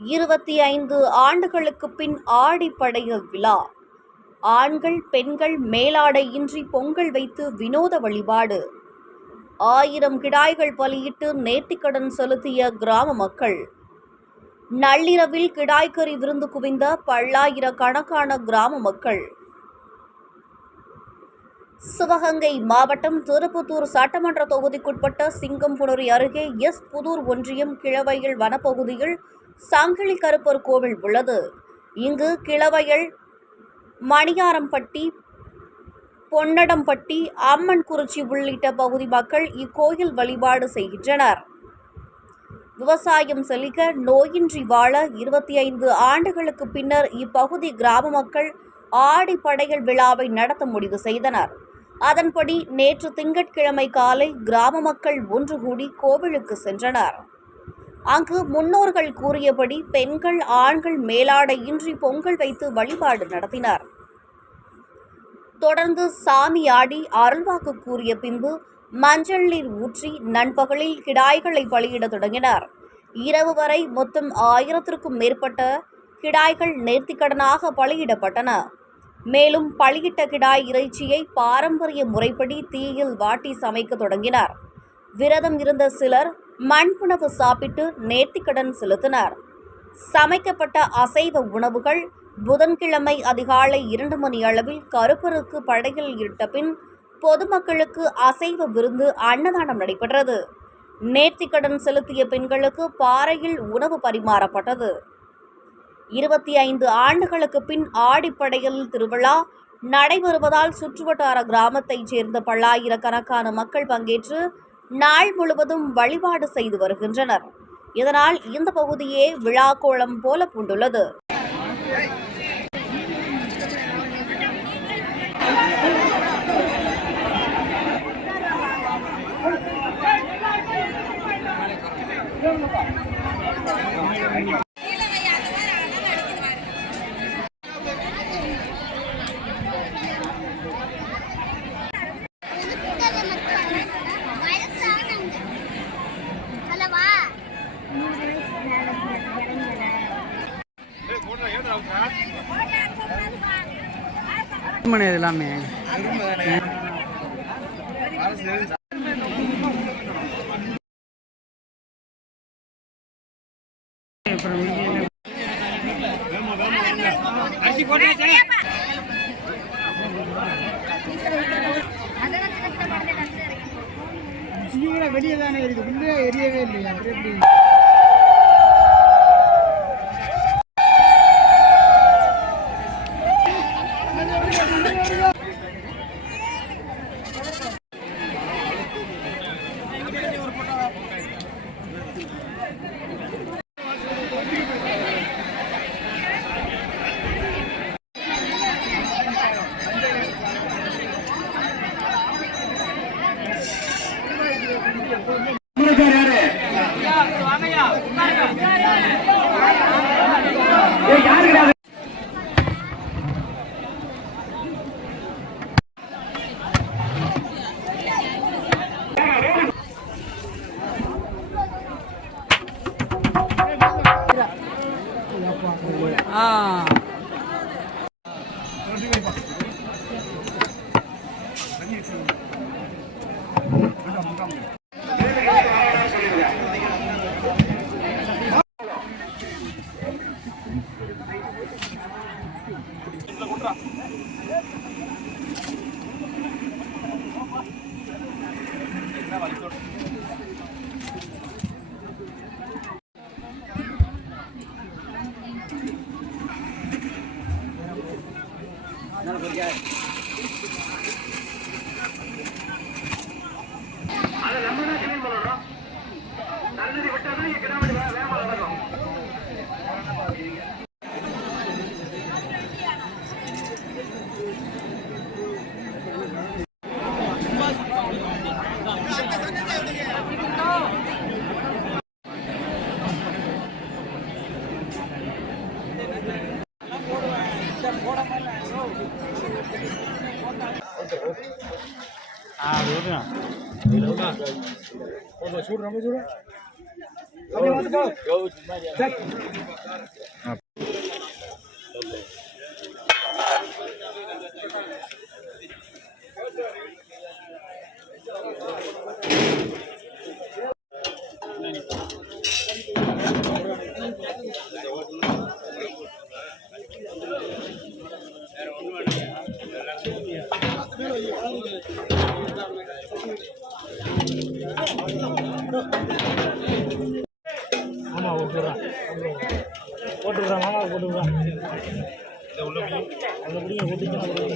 25 ஆண்டுகளுக்கு பின் ஆடிப்படையல் விழா. ஆண்கள் பெண்கள் மேலாடையின்றி பொங்கல் வைத்து வினோத வழிபாடு. 1000 கிடாய்கள் பலியிட்டு நேர்த்திக்கடன் செலுத்திய கிராம மக்கள். நள்ளிரவில் கிடாய்கறி விருந்து குவிந்த பல்லாயிரக்கணக்கான கிராம மக்கள். சிவகங்கை மாவட்டம் திருப்பத்தூர் சட்டமன்ற தொகுதிக்குட்பட்ட சிங்கம்புணரி அருகே புதூர் ஒன்றியம் கிழவயல் வனப்பகுதியில் சங்கிலி கருப்பர் கோவில் உள்ளது. இங்கு கிழவயல், மணியாரம்பட்டி, பொன்னடம்பட்டி, அம்மன்குறிச்சி உள்ளிட்ட பகுதி மக்கள் இக்கோயில் வழிபாடு செய்கின்றனர். விவசாயம் செழிக்க, நோயின்றி வாழ 25 ஆண்டுகளுக்கு பின்னர் இப்பகுதி கிராம மக்கள் ஆடிப்படையல் விழாவை நடத்த முடிவு செய்தனர். அதன்படி நேற்று திங்கட்கிழமை காலை கிராம மக்கள் ஒன்று கூடி கோவிலுக்கு சென்றனர். அங்கு முன்னோர்கள் கூறியபடி பெண்கள் ஆண்கள் மேலாடையின்றி பொங்கல் வைத்து வழிபாடு நடத்தினர். தொடர்ந்து சாமி ஆடி அருள்வாக்கு கூறிய பின்பு மஞ்சள் நீர் ஊற்றி நண்பகலில் கிடாய்களை பலியிட தொடங்கினர். இரவு வரை மொத்தம் 1000க்கும் மேற்பட்ட கிடாய்கள் நேர்த்திக்கடனாக பலியிடப்பட்டன. மேலும் பலியிட்ட கிடாய் இறைச்சியை பாரம்பரிய முறைப்படி தீயில் வாட்டி சமைக்க தொடங்கினர். விரதம் இருந்த சிலர் மண்புணவு சாப்பிட்டு நேர்த்திக்கடன் செலுத்தினர். சமைக்கப்பட்ட அசைவ உணவுகள் புதன்கிழமை அதிகாலை 2 மணி அளவில் கருப்பருக்கு படையல் இட்ட பின் பொதுமக்களுக்கு அசைவ விருந்து அன்னதானம் நடைபெற்றது. நேர்த்திக்கடன் செலுத்திய பெண்களுக்கு பாறையில் உணவு பரிமாறப்பட்டது. 25 ஆண்டுகளுக்கு பின் ஆடிப்படையல் திருவிழா நடைபெறுவதால் சுற்றுவட்டார கிராமத்தைச் சேர்ந்த பல்லாயிரக்கணக்கான மக்கள் பங்கேற்று நாள் முழுவதும் வழிபாடு செய்து வருகின்றனர். இதனால் இந்த பகுதியே விழாக்கோளம் போல பூண்டுள்ளது. இது எல்லாமே வெளியே தானே இருக்கு, உள்ளே எரியவே இல்லையா? చూడు చూడు ஆமாம் போட்டுடுறான் போட்டுடுறான் மாமா போட்டுடுறான் அந்த முடியும் கொட்டிச்சுன்னா